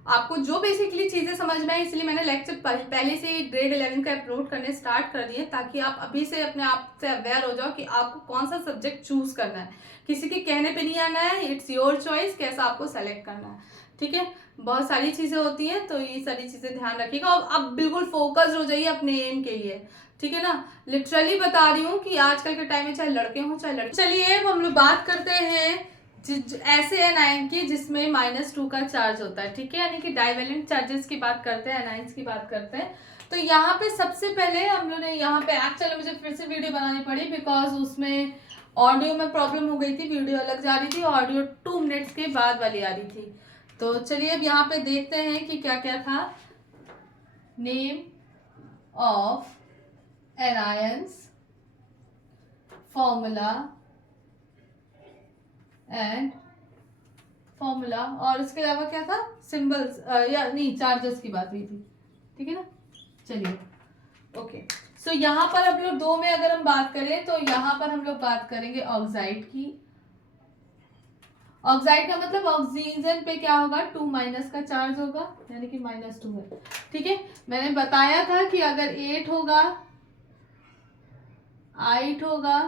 आपको जो बेसिकली चीजें समझ में आई, इसलिए मैंने लेक्चर पहले से ही ग्रेड 11 का अपलोड करने स्टार्ट कर दिए, ताकि आप अभी से अपने आप से अवेयर हो जाओ कि आपको कौन सा सब्जेक्ट चूज करना है, किसी के कहने पे नहीं आना है, इट्स योर चॉइस कैसा आपको सेलेक्ट करना है, ठीक है। बहुत सारी चीजें होती हैं, तो ये सारी चीजें ध्यान रखिएगा, और अब बिल्कुल फोकस्ड हो जाइए अपने एम के लिए, ठीक है ना। लिटरली बता रही हूँ कि आजकल के टाइम में चाहे लड़के हों चाहे लड़के। चलिए अब हम लोग बात करते हैं ऐसे एनाइन की जिसमें -2 का चार्ज होता है, ठीक है, यानी कि डाइवेलेंट चार्जेस की बात करते हैं, एनाइंस की बात करते हैं। तो यहाँ पे सबसे पहले हम लोग ने यहाँ पे एक्चुअली मुझे फिर से वीडियो बनानी पड़ी, बिकॉज उसमें ऑडियो में प्रॉब्लम हो गई थी, वीडियो अलग जा रही थी, ऑडियो 2 मिनट्स के बाद वाली आ रही थी। तो चलिए अब यहाँ पे देखते हैं कि क्या क्या था। Name of anions, formula and formula, और इसके अलावा क्या था, सिंबल्स या नहीं, चार्जेस की बात हुई थी, ठीक है ना। चलिए ओके, सो यहाँ पर हम लोग 2 में अगर हम बात करें तो यहाँ पर हम लोग बात करेंगे ऑक्साइड की। ऑक्साइड का मतलब ऑक्सीजन पे क्या होगा, 2- का चार्ज होगा, यानी कि -2 है, ठीक है। मैंने बताया था कि अगर 8 होगा 8 होगा,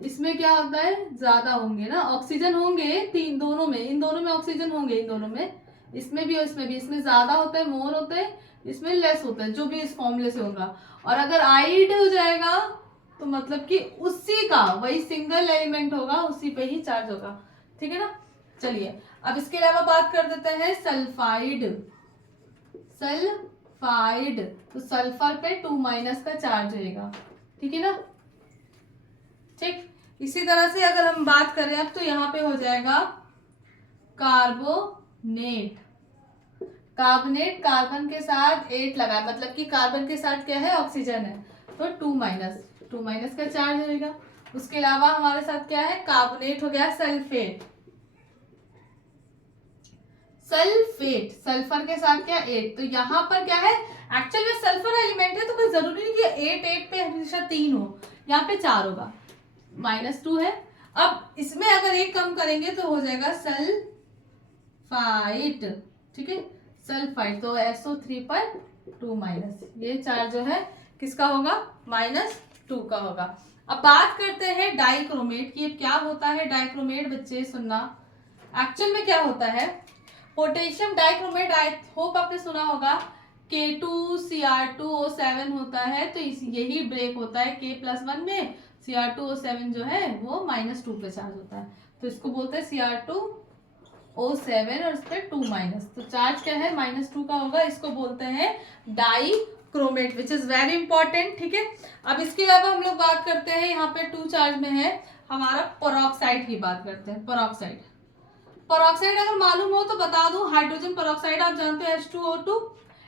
इसमें क्या होता है, ज्यादा होंगे ना ऑक्सीजन, होंगे तीन दोनों में, इन दोनों में ऑक्सीजन होंगे, इन दोनों में, इसमें भी और इसमें भी, इसमें ज्यादा होता है, मोर होता है, इसमें लेस होता है, जो भी इस फॉर्मूले से होगा। और अगर आइड हो जाएगा तो मतलब कि उसी का वही सिंगल एलिमेंट होगा, उसी पे ही चार्ज होगा, ठीक है ना। चलिए अब इसके अलावा बात कर देते हैं सल्फाइड। सल्फाइड तो सल्फर पे 2- का चार्ज रहेगा, ठीक है ना, ठीक। इसी तरह से अगर हम बात करें अब, तो यहाँ पे हो जाएगा कार्बोनेट। कार्बोनेट, कार्बन के साथ 8 लगा, मतलब कि कार्बन के साथ क्या है, ऑक्सीजन है, तो 2- का चार्ज रहेगा। उसके अलावा हमारे साथ क्या है, कार्बोनेट हो गया सल्फेट। सल्फेट सल्फर के साथ क्या 8, तो यहाँ पर क्या है, एक्चुअल में सल्फर एलिमेंट है, तो कोई जरूरी नहीं कि 8 पे हमेशा 3 हो, यहाँ पे 4 होगा, -2 है। अब इसमें अगर एक कम करेंगे तो हो जाएगा सल्फाइड, ठीक है, सल्फाइड। तो SO3 पर 2 माइनस, ये चार्ज जो है किसका होगा, -2 का होगा। अब बात करते हैं डाइक्रोमेट की। क्या होता है डाइक्रोमेट बच्चे, सुनना। एक्चुअल में क्या होता है, पोटेशियम डाइक्रोमेट, आई होप आपने सुना होगा, K2Cr2O7 होता है। तो यही ब्रेक होता है K+1 में, Cr2O7 जो है वो -2 पे चार्ज होता है, तो इसको बोलते हैं Cr2O7 और इस पर 2 माइनस, तो चार्ज क्या है, -2 का होगा। इसको बोलते हैं dichromate, which is very important, ठीक है। अब इसके अलावा हम लोग बात करते हैं, यहाँ पे 2 चार्ज में है हमारा पेरोक्साइड की बात करते हैं। पेरोक्साइड, पेरोक्साइड अगर मालूम हो तो बता दूं, हाइड्रोजन पेरोक्साइड आप जानते हो, H2O2।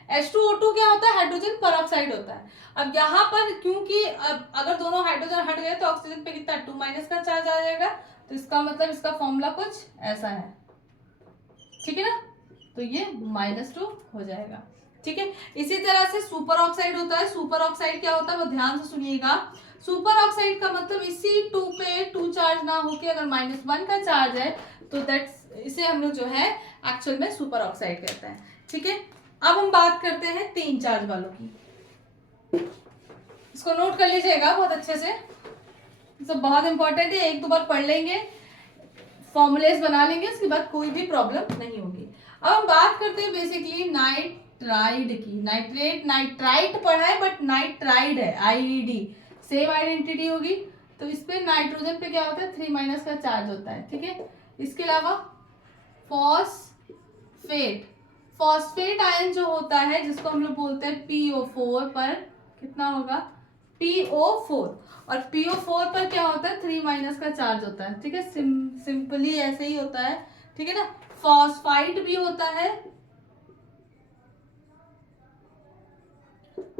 H2O2 क्या होता है, हाइड्रोजन पेरोक्साइड होता है। अब यहाँ पर क्योंकि अगर दोनों हाइड्रोजन हट गए तो ऑक्सीजन पे कितना 2 माइनस का चार्ज आ जाएगा, तो इसका मतलब इसका फॉर्मूला कुछ ऐसा है, ठीक है ना। तो ये -2 हो जाएगा, ठीक है। इसी तरह से सुपर ऑक्साइड होता है। सुपर ऑक्साइड क्या होता है वो ध्यान से सुनिएगा। सुपर ऑक्साइड का मतलब इसी 2 पे 2 चार्ज ना होके अगर -1 का चार्ज है तो दैट्स, इसे हम लोग जो है एक्चुअल में सुपर ऑक्साइड कहते हैं, ठीक है। अब हम बात करते हैं 3 चार्ज वालों की। इसको नोट कर लीजिएगा बहुत अच्छे से, सब बहुत इंपॉर्टेंट है, 1-2 बार पढ़ लेंगे, फॉर्मुलेस बना लेंगे, उसके बाद कोई भी प्रॉब्लम नहीं होगी। अब हम बात करते हैं बेसिकली नाइट्राइड की। नाइट्रेट, नाइट्राइट पढ़ा है बट नाइट्राइड है, IED, सेम आइडेंटिटी होगी। तो इस पे नाइट्रोजन पे क्या होता है, 3 माइनस का चार्ज होता है, ठीक है। इसके अलावा फॉस्फेट, फॉस्फेट आयन जो होता है जिसको हम लोग बोलते हैं PO4 पर कितना होगा, PO4, और PO4 पर क्या होता है, 3 माइनस का चार्ज होता है, ठीक है। सिंपली ऐसे ही होता है, ठीक है ना। फॉस्फाइड भी होता है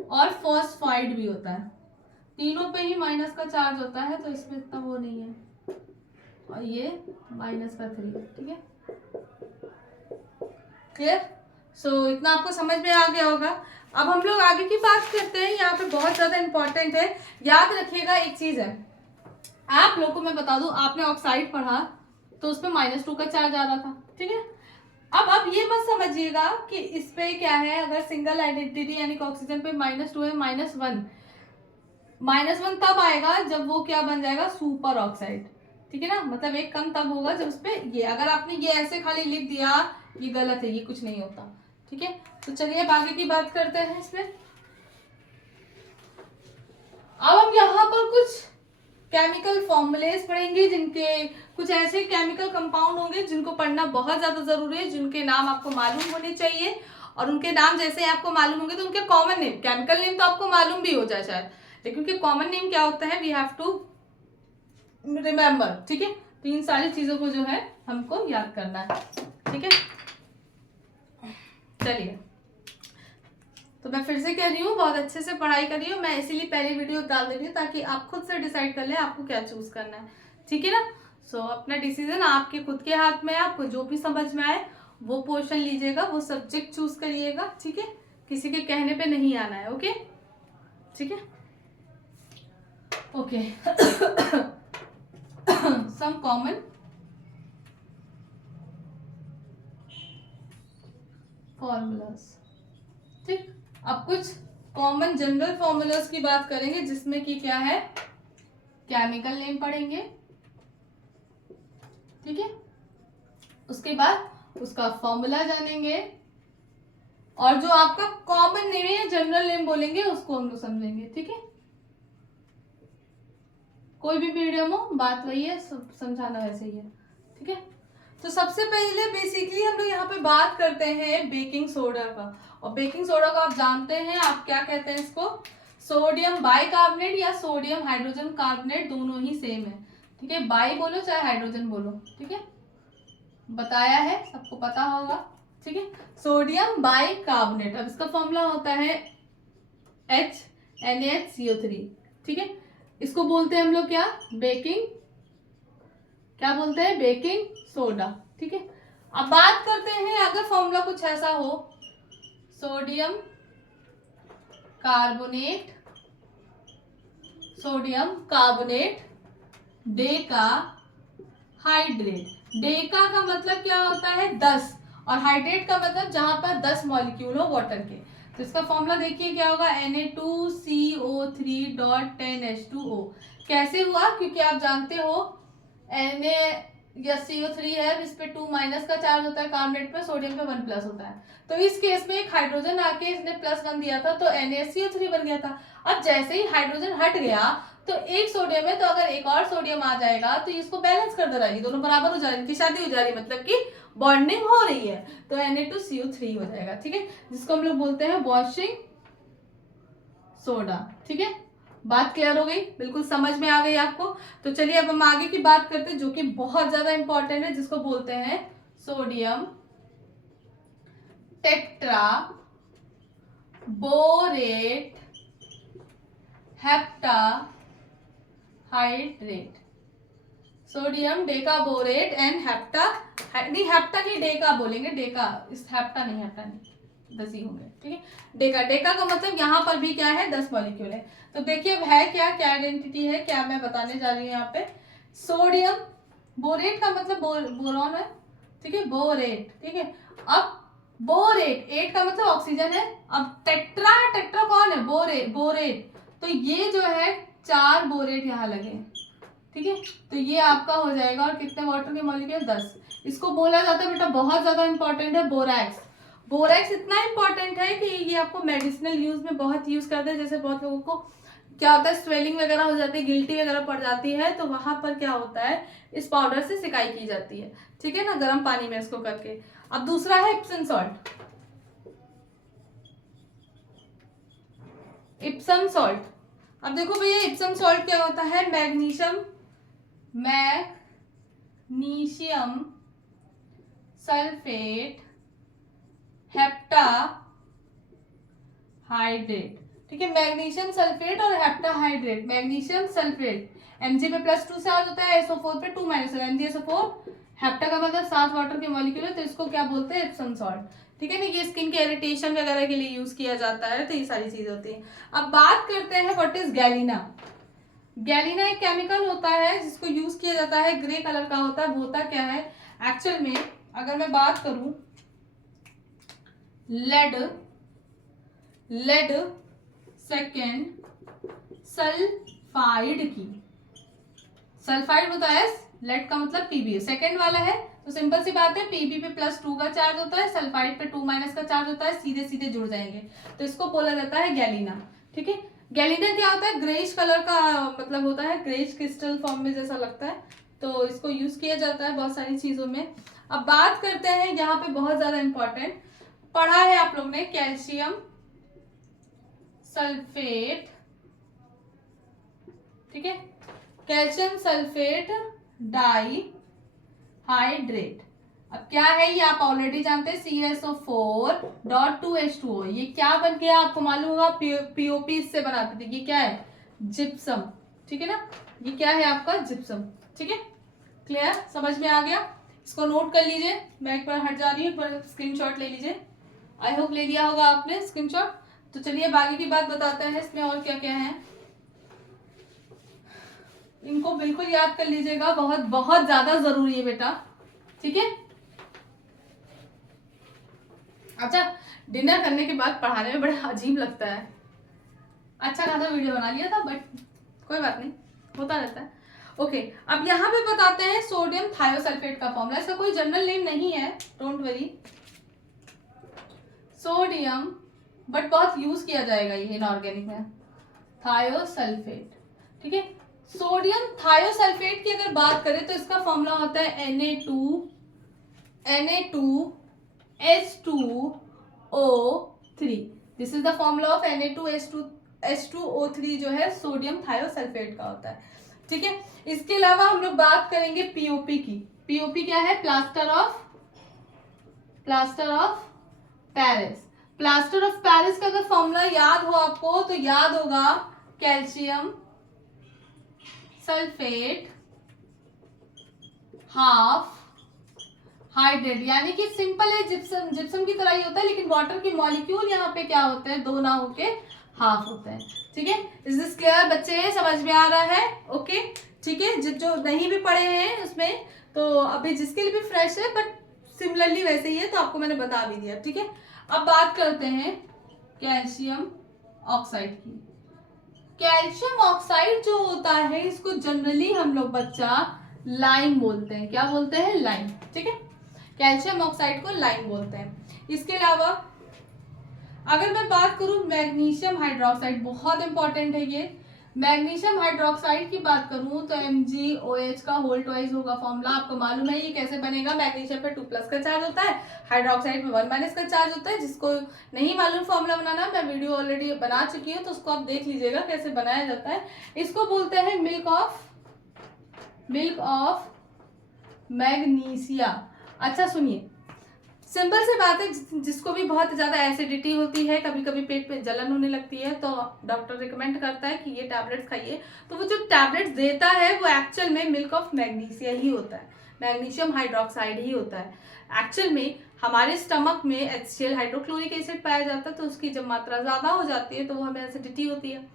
और फॉस्फाइड भी होता है, तीनों पे ही माइनस का चार्ज होता है, तो इसमें इतना वो नहीं है, और ये -3, ठीक है, क्लियर। सो इतना आपको समझ में आ गया होगा। अब हम लोग आगे की बात करते हैं, यहाँ पे बहुत ज्यादा इंपॉर्टेंट है, याद रखिएगा एक चीज है, आप लोगों को मैं बता दूं, आपने ऑक्साइड पढ़ा तो उसमें -2 का चार्ज आ रहा था, ठीक है। अब ये मत समझिएगा कि इस पे क्या है, अगर सिंगल आइडेंटिटी यानी कि ऑक्सीजन पे -2 है, -1 तब आएगा जब वो क्या बन जाएगा, सुपर ऑक्साइड, ठीक है ना। मतलब एक कम तब होगा जब उस पे ये, अगर आपने ये ऐसे खाली लिख दिया, ये गलत है, ये कुछ नहीं होता, ठीक है। तो चलिए अब आगे की बात करते हैं इसमें। अब हम यहाँ पर कुछ केमिकल फॉर्मूलेस पढ़ेंगे, जिनके कुछ ऐसे केमिकल कंपाउंड होंगे जिनको पढ़ना बहुत ज्यादा जरूरी है, जिनके नाम आपको मालूम होने चाहिए, और उनके नाम जैसे आपको मालूम होंगे तो उनके कॉमन नेम, केमिकल नेम तो आपको मालूम भी हो जाए शायद, लेकिन उनके कॉमन नेम क्या होता है, वी हैव टू रिमेम्बर, ठीक है। तो इन सारी चीजों को जो है हमको याद करना है, ठीक है। चलिए, तो मैं फिर से कह रही हूँ, बहुत अच्छे से पढ़ाई कर रही हूँ मैं, इसीलिए पहले वीडियो डाल दे रही हूँ ताकि आप खुद से डिसाइड कर ले आपको क्या चूज करना है, ठीक है ना। सो अपना डिसीजन आपके खुद के हाथ में है, आपको जो भी समझ में आए वो पोर्शन लीजिएगा, वो सब्जेक्ट चूज करिएगा, ठीक है। किसी के कहने पे नहीं आना है, ओके, ठीक है, ओके। सम कॉमन फॉर्मूलाज, ठीक। अब कुछ कॉमन जनरल फॉर्मूलाज की बात करेंगे, जिसमें कि क्या है, केमिकल नेम पढ़ेंगे, ठीक है। उसके बाद उसका फॉर्मूला जानेंगे, और जो आपका कॉमन नेम है, जनरल नेम बोलेंगे, उसको हम लोग समझेंगे, ठीक है। कोई भी मीडियम हो, बात वही है, समझाना वैसे ही है, ठीक है। तो सबसे पहले बेसिकली हम लोग यहाँ पे बात करते हैं बेकिंग सोडा का, और बेकिंग सोडा को आप जानते हैं, आप क्या कहते हैं इसको, सोडियम बाइकार्बोनेट या सोडियम हाइड्रोजन कार्बोनेट, दोनों ही सेम है, ठीक है। बाई बोलो चाहे हाइड्रोजन बोलो, ठीक है, बताया है, सबको पता होगा, ठीक है। सोडियम बाइकार्बोनेट, अब इसका फॉर्मूला होता है HNaHCO3, ठीक है। इसको बोलते हैं हम लोग क्या, बेकिंग, क्या बोलते हैं, बेकिंग सोडा, ठीक है। अब बात करते हैं, अगर फॉर्मूला कुछ ऐसा हो, sodium carbonate, sodium carbonate Deka hydrate. Deka का मतलब क्या होता है 10 और हाइड्रेट का मतलब जहां पर 10 मॉलिक्यूल हो वाटर के। तो इसका फॉर्मूला देखिए क्या होगा, Na2CO3.10H2O। कैसे हुआ, क्योंकि आप जानते हो Na या CO3 है, इस पे 2 माइनस का चार्ज होता है कार्बोनेट पे, सोडियम पे 1 प्लस होता है। तो इस केस में एक हाइड्रोजन आके इसने +1 दिया था तो NaCO3 बन गया था। अब जैसे ही हाइड्रोजन हट गया तो एक सोडियम है, तो अगर एक और सोडियम आ जाएगा तो इसको बैलेंस कर दे रहा है, दोनों बराबर हो जा रही है, इनकी शादी हो जा रही है, मतलब कि बॉन्डिंग हो रही है, तो Na2CO3 हो जाएगा। ठीक है, जिसको हम लोग बोलते हैं वॉशिंग सोडा। ठीक है, बात क्लियर हो गई, बिल्कुल समझ में आ गई आपको। तो चलिए अब हम आगे की बात करते हैं जो कि बहुत ज्यादा इंपॉर्टेंट है, जिसको बोलते हैं sodium tetra borate hepta hydrate. Sodium decaborate and hepta, नहीं हेप्टा नहीं डेका बोलेंगे, डेका इस हेप्टा नहीं 10 ही होंगे। ठीक है, डेका, डेका का मतलब यहाँ पर भी क्या है 10 मॉलिक्यूल है। तो देखिए अब है क्या आइडेंटिटी है, क्या मैं बताने जा रही हूँ यहाँ पे। सोडियम बोरेट का मतलब बोरॉन है। ठीक है, बोरेट। ठीक है, अब बोरेट, 8 का मतलब ऑक्सीजन है। अब टेट्रा है, टेट्रा कौन है, बोरेट, तो ये जो है 4 बोरेट यहाँ लगे। ठीक है, तो ये आपका हो जाएगा, और कितने वाटर के मॉलिक्यूल 10। इसको बोला जाता है बेटा, बहुत ज्यादा इंपॉर्टेंट है बोरैक्स। बोरैक्स इतना इंपॉर्टेंट है कि ये आपको मेडिसिनल यूज में बहुत यूज करते हैं। जैसे बहुत लोगों को क्या होता है, स्वेलिंग वगैरह हो जाती है, गिल्टी वगैरह पड़ जाती है, तो वहां पर क्या होता है, इस पाउडर से सिकाई की जाती है। ठीक है ना, गर्म पानी में इसको करके। अब दूसरा है इप्सम सॉल्ट। इप्सम सॉल्ट, अब देखो भैया इप्सम सॉल्ट क्या होता है, मैग्नीशियम सल्फेट हेप्टा हाइड्रेट। ठीक है, मैग्नीशियम सल्फेट और hepta hydrate. Magnesium sulphate Mg पे +2 से आ जाता है, SO4 पे 2 माइनस MgSO4। हेप्टा का मतलब 7 वाटर के मॉलिक्यूल है, तो इसको क्या बोलते हैं, एप्सम सॉल्ट। ठीक है ना, ये स्किन के इरिटेशन वगैरह के लिए यूज किया जाता है, तो ये सारी चीजें होती है। अब बात करते हैं व्हाट इज गैलिना। गैलिना एक केमिकल होता है जिसको यूज किया जाता है, ग्रे कलर का होता है। होता क्या है एक्चुअल में, अगर मैं बात करूं लेड सेकेंड सल्फाइड की, सल्फाइड होता है, लेड का मतलब Pb, सेकेंड वाला है, तो सिंपल सी बात है, Pb पे +2 का चार्ज होता है, सल्फाइड पे 2 माइनस का चार्ज होता है, सीधे सीधे जुड़ जाएंगे, तो इसको बोला जाता है गैलिना। ठीक है, गैलिना क्या होता है, ग्रेइश कलर का मतलब होता है, ग्रेइश क्रिस्टल फॉर्म में जैसा लगता है, तो इसको यूज किया जाता है बहुत सारी चीजों में। अब बात करते हैं यहाँ पे बहुत ज्यादा इंपॉर्टेंट, पढ़ा है आप लोग ने, कैल्शियम सल्फेट। ठीक है, कैल्शियम सल्फेट डाई हाइड्रेट। अब क्या है ये आप ऑलरेडी जानते हैं, CSO4.2H2O। ये क्या बन गया आपको मालूम होगा, पीओपी इससे बनाते थे, ये क्या है, जिप्सम। ठीक है ना, ये क्या है आपका जिप्सम। ठीक है, क्लियर, समझ में आ गया, इसको नोट कर लीजिए। मैं एक बार हट जा रही हूँ, एक बार स्क्रीनशॉट ले लीजिए। आई होप ले लिया होगा आपने स्क्रीनशॉट। तो चलिए बाकी की बात बताते हैं, इसमें और क्या क्या है, इनको बिल्कुल याद कर लीजिएगा, बहुत बहुत ज्यादा जरूरी है बेटा। ठीक है, अच्छा, डिनर करने के बाद पढ़ाने में बड़ा अजीब लगता है। अच्छा खासा वीडियो बना लिया था, बट कोई बात नहीं, होता रहता है। ओके, अब यहाँ पे बताते हैं सोडियम थायोसल्फेट का फॉर्मूला। इसका कोई जनरल नेम नहीं है, डोंट वरी, सोडियम, बट बहुत यूज किया जाएगा ये इनऑर्गेनिक में, थायोसल्फेट। ठीक है, सोडियम थायोसल्फेट की अगर बात करें तो इसका फॉर्मूला होता है Na2H2O3। This is the formula of Na2H2O3 जो है सोडियम थायोसल्फेट का होता है। ठीक है, इसके अलावा हम लोग बात करेंगे पीओपी की। पीओपी क्या है, plaster of Paris. Plaster of Paris का अगर फॉर्मूला याद हो आपको तो याद होगा कैल्शियम सल्फेट हाफ हाइड्रेट, यानी कि सिंपल है, जिप्सम की तरह ही होता है, लेकिन वाटर के मॉलिक्यूल यहाँ पे क्या होते हैं, 2 ना होके हाफ होते हैं। ठीक है, इज दिस क्लियर बच्चे, समझ में आ रहा है। ओके, ठीक है, जो नहीं भी पढ़े हैं उसमें, तो अभी जिसके लिए भी फ्रेश है बट सिमिलरली वैसे ही है, तो आपको मैंने बता भी दिया। ठीक है, अब बात करते हैं कैल्शियम ऑक्साइड की। कैल्शियम ऑक्साइड जो होता है इसको जनरली हम लोग बच्चा लाइम बोलते हैं। क्या बोलते हैं? लाइम। ठीक है, कैल्शियम ऑक्साइड को लाइम बोलते हैं। इसके अलावा अगर मैं बात करूं मैग्नीशियम हाइड्रोक्साइड, बहुत इंपॉर्टेंट है ये। मैग्नीशियम हाइड्रोक्साइड की बात करूं तो MgOH का होल ट्वाइस होगा फॉर्मूला, आपको मालूम है ये कैसे बनेगा। मैग्नीशियम पे 2+ का चार्ज होता है, हाइड्रोक्साइड में 1- का चार्ज होता है। जिसको नहीं मालूम फॉर्मूला बनाना, मैं वीडियो ऑलरेडी बना चुकी हूँ, तो उसको आप देख लीजिएगा कैसे बनाया जाता है। इसको बोलते हैं मिल्क ऑफ मैग्नीशिया। अच्छा सुनिए, सिंपल सी बात है, जिसको भी बहुत ज्यादा एसिडिटी होती है, कभी कभी पेट में जलन होने लगती है, तो डॉक्टर रिकमेंड करता है कि ये टैबलेट्स खाइए। तो वो जो टैबलेट्स देता है वो एक्चुअल में मिल्क ऑफ मैग्नीशिया ही होता है, मैग्नीशियम हाइड्रोक्साइड ही होता है। एक्चुअल में हमारे स्टमक में HCl हाइड्रोक्लोरिक एसिड पाया जाता है, तो उसकी जब मात्रा ज्यादा हो जाती है तो वो हमें एसिडिटी होती है।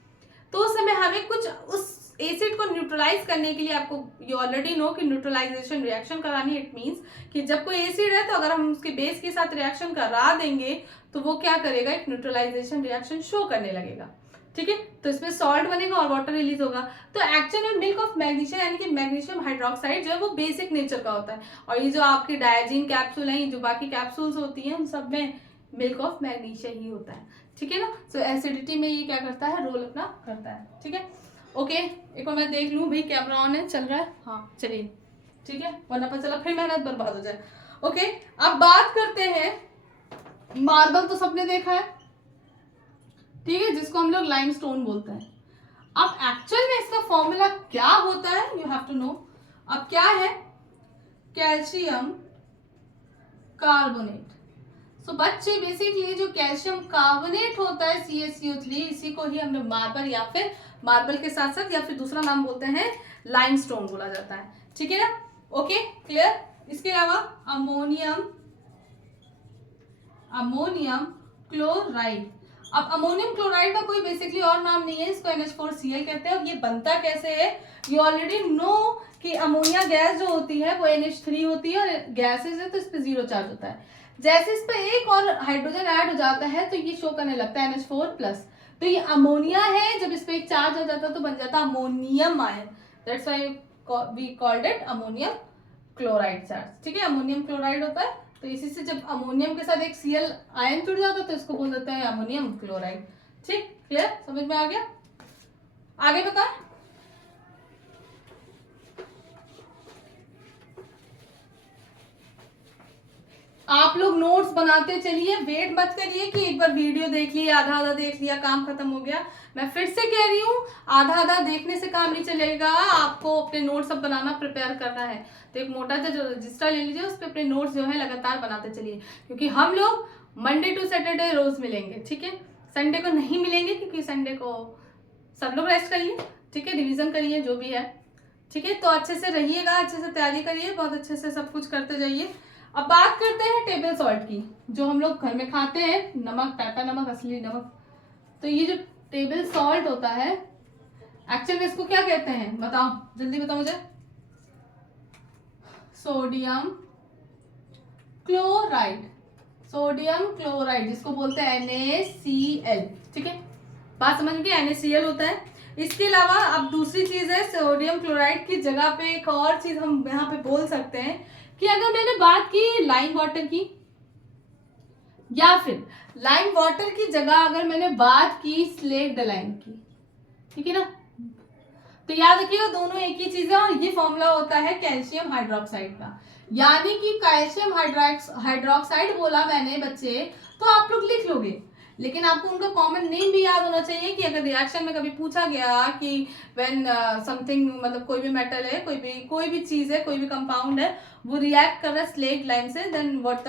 तो उस समय हमें कुछ उस एसिड को न्यूट्रलाइज करने के लिए, आपको ये ऑलरेडी नो कि न्यूट्रलाइजेशन रिएक्शन करानी। इट मींस कि जब कोई एसिड है तो अगर हम उसके बेस के साथ रिएक्शन करा देंगे तो वो क्या करेगा, एक न्यूट्रलाइजेशन रिएक्शन शो करने लगेगा। ठीक है, तो इसमें सॉल्ट बनेगा और वाटर रिलीज होगा। तो एक्चुअल में मिल्क ऑफ मैग्नीशियम यानी कि मैग्नीशियम हाइड्रोक्साइड जो है वो बेसिक नेचर का होता है। और ये जो आपकी डायजीन कैप्सूल है, जो बाकी कैप्सूल्स होती हैं, उन सब में मिल्क ऑफ मैग्नीशिया ही होता है। ठीक है ना, सो एसिडिटी में ये क्या करता है, रोल अपना करता है। ठीक है, ओके, एक बार मैं देख लूं भाई कैमरा ऑन है, चल रहा है? हाँ चलिए, ठीक है, वरना पता चला फिर मेहनत बर्बाद हो जाए। ओके, अब बात करते हैं मार्बल, तो सबने देखा है, ठीक है, जिसको हम लोग लाइमस्टोन बोलते हैं। अब एक्चुअल में इसका फॉर्मूला क्या होता है, यू हैव टू नो। अब क्या है, कैल्शियम कार्बोनेट। तो बच्चे बेसिकली जो कैल्शियम कार्बोनेट होता है CaCO3, इसी को ही हम लोग मार्बल या फिर मार्बल के साथ साथ या फिर दूसरा नाम बोलते हैं लाइमस्टोन बोला जाता है। ठीक है ना, ओके, क्लियर। इसके अलावा अमोनियम क्लोराइड। अब अमोनियम क्लोराइड का कोई बेसिकली और नाम नहीं है, इसको NH4Cl कहते हैं। और ये बनता कैसे है, यू ऑलरेडी नो कि अमोनिया गैस जो होती है वो NH3 होती है, और गैसेज है तो इस पे 0 चार्ज होता है। जैसे इस पे एक और हाइड्रोजन ऐड हो जाता है तो ये शो करने लगता है NH4+। तो ये अमोनिया है, जब इस पे एक चार्ज हो जाता है तो बन जाता है ammonium ion. That's why we called it ammonium chloride charge. ठीक है, अमोनियम क्लोराइड होता है, तो इसी से जब अमोनियम के साथ एक Cl आयन जुड़ जाता है तो इसको बोल देते हैं अमोनियम क्लोराइड। ठीक, क्लियर, समझ में आ गया? आगे बताएं। आप लोग नोट्स बनाते चलिए, वेट मत करिए कि एक बार वीडियो देख लिया, आधा देख लिया, काम खत्म हो गया। मैं फिर से कह रही हूँ, आधा देखने से काम नहीं चलेगा, आपको अपने नोट्स अब बनाना प्रिपेयर करना है। तो एक मोटा सा जो रजिस्टर ले लीजिए, उस पर अपने नोट्स जो है लगातार बनाते चलिए, क्योंकि हम लोग मंडे टू सैटरडे रोज मिलेंगे। ठीक है, संडे को नहीं मिलेंगे क्योंकि संडे को सब लोग रेस्ट करिए। ठीक है, रिविजन करिए जो भी है। ठीक है, तो अच्छे से रहिएगा, अच्छे से तैयारी करिए, बहुत अच्छे से सब कुछ करते जाइए। अब बात करते हैं टेबल सॉल्ट की, जो हम लोग घर में खाते हैं, नमक, टाटा नमक, असली नमक। तो ये जो टेबल सॉल्ट होता है, एक्चुअल में इसको क्या कहते हैं, बताओ, जल्दी बताओ मुझे। सोडियम क्लोराइड, सोडियम क्लोराइड, जिसको बोलते हैं NaCl। ठीक है, बात समझ गए, NaCl होता है। इसके अलावा अब दूसरी चीज है, सोडियम क्लोराइड की जगह पे एक और चीज हम यहाँ पे बोल सकते हैं कि अगर मैंने बात की लाइम वाटर की, या फिर लाइम वाटर की जगह अगर मैंने बात की स्लेक्ड लाइम की, ठीक है ना, तो याद रखिएगा दोनों एक ही चीज है, और ये फॉर्मूला होता है कैल्शियम हाइड्रोक्साइड का। यानी कि कैल्शियम हाइड्रोक्साइड बोला मैंने बच्चे, तो आप लोग लिख लोगे, लेकिन आपको उनका कॉमन नेम भी याद होना चाहिए कि अगर रिएक्शन में कभी पूछा गया कि व्हेन समथिंग, मतलब कोई भी मेटल है, कोई भी चीज है, कोई भी कंपाउंड है, वो रिएक्ट कर रहा है स्लेक्ड लाइम से, then what the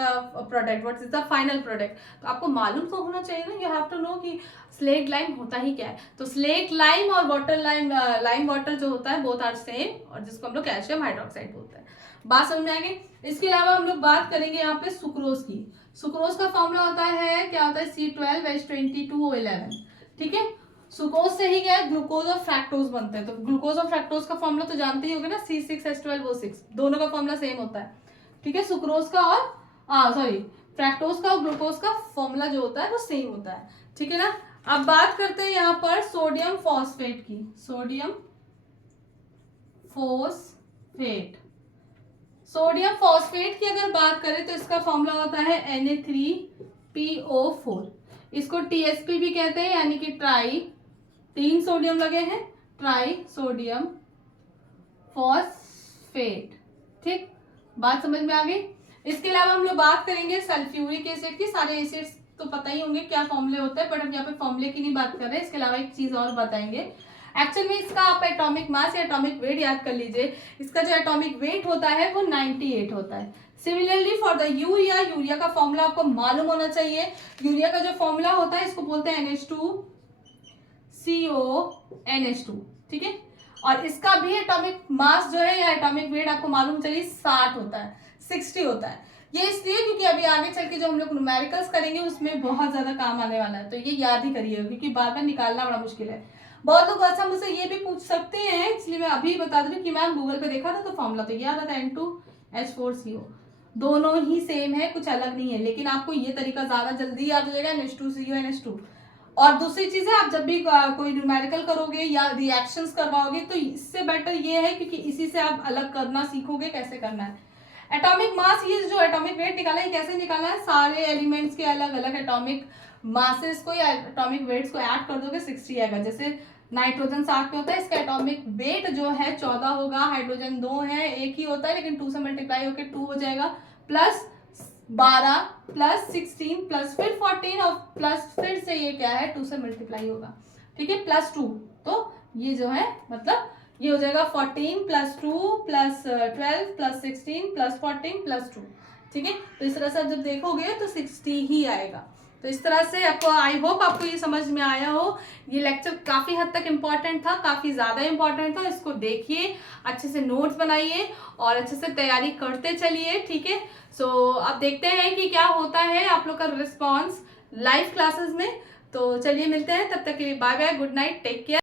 product, what is the final product, तो आपको मालूम तो होना चाहिए ना, यू हैव टू नो कि स्लेक्ड लाइम होता ही क्या है। तो स्लेक्ड लाइम और वाटर लाइम वाटर जो होता है बोथ आर सेम, और जिसको हम लोग कैल्शियम हाइड्रोक्साइड बोलते हैं। बात समझ में आ गई। इसके अलावा हम लोग बात करेंगे यहाँ पे सुक्रोज की। सुक्रोज का फॉर्मूला होता है, क्या होता है, C12H22O11। ठीक है, सुक्रोज से ही क्या है, ग्लूकोज और फ्रैक्टोज बनते हैं। तो ग्लूकोज और फ्रैक्टोज का फॉर्मूला तो जानते ही होगे ना, C6H12O6, दोनों का फॉर्मूला सेम होता है, ठीक है। सुक्रोज का और फ्रैक्टोज का और ग्लूकोज का फॉर्मूला जो होता है वो सेम होता है, ठीक है ना। अब बात करते हैं यहाँ पर सोडियम फॉस्फेट की। सोडियम फॉस्फेट, सोडियम फॉस्फेट की अगर बात करें तो इसका फॉर्मूला होता है Na3PO4। इसको TSP भी कहते हैं, यानी कि ट्राई, 3 सोडियम लगे हैं, ट्राई सोडियम फॉस्फेट, ठीक, बात समझ में आ गई। इसके अलावा हम लोग बात करेंगे सल्फ्यूरिक एसिड की। सारे एसिड्स तो पता ही होंगे क्या फॉर्मूले होते हैं, बट हम यहाँ पे फॉर्मूले की नहीं बात कर रहे हैं। इसके अलावा एक चीज और बताएंगे, एक्चुअल में इसका आप एटॉमिक मास या एटॉमिक वेट याद कर लीजिए। इसका जो एटॉमिक वेट होता है वो 98 होता है। Similarly for the urea, urea का फॉर्मूला आपको मालूम होना चाहिए। यूरिया का जो फॉर्मूला होता है इसको बोलते हैं NH2CONH2, ठीक है। और इसका भी एटॉमिक मास जो है या एटॉमिक वेट आपको मालूम चाहिए 60 होता है, 60 होता है। ये इसलिए क्योंकि अभी आगे चल के जो हम लोग न्यूमेरिकल्स करेंगे उसमें बहुत ज्यादा काम आने वाला है, तो ये याद ही करिएगा, क्योंकि बार बार निकालना बड़ा मुश्किल है। बहुत लोग अच्छा मुझसे ये भी पूछ सकते हैं, इसलिए मैं अभी बता दूं कि मैम गूगल पे देखा था तो फॉर्मूला तो ये आ रहा था N2H4CO, दोनों ही सेम है, कुछ अलग नहीं है। लेकिन आपको ये तरीका ज्यादा जल्दी याद हो जाएगा, NH2CONH2। और दूसरी चीज है, आप जब भी कोई न्यूमेरिकल करोगे या रिएक्शंस करवाओगे तो इससे बेटर ये है, क्योंकि इसी से आप अलग करना सीखोगे कैसे करना है। एटॉमिक मास, ये जो एटॉमिक वेट निकाला है कैसे निकाला है, सारे एलिमेंट्स के अलग अलग एटॉमिक मासेस को या एटॉमिक वेट्स को ऐड कर दोगे 60 आएगा। जैसे नाइट्रोजन 60 पे होता है, इसका एटॉमिक वेट जो है 14 होगा, हाइड्रोजन 2 है, एक ही होता है लेकिन 2 से मल्टीप्लाई होकर 2 हो जाएगा, प्लस 12 प्लस 16 प्लस फिर 14 और प्लस फिर से ये क्या है 2 से मल्टीप्लाई होगा, ठीक है, प्लस 2। तो ये जो है मतलब ये हो जाएगा 14 plus 2 plus 12 plus 16 plus 14 plus 2, ठीक है। तो इस तरह से आप जब देखोगे तो 60 ही आएगा। तो इस तरह से आपको, आई होप आपको ये समझ में आया हो। ये लेक्चर काफी हद तक इम्पोर्टेंट था, काफी ज्यादा इम्पोर्टेंट था। इसको देखिए, अच्छे से नोट्स बनाइए और अच्छे से तैयारी करते चलिए, ठीक है। सो अब देखते हैं कि क्या होता है आप लोग का रिस्पॉन्स लाइव क्लासेस में। तो चलिए मिलते हैं, तब तक के लिए bye bye, good night, take care.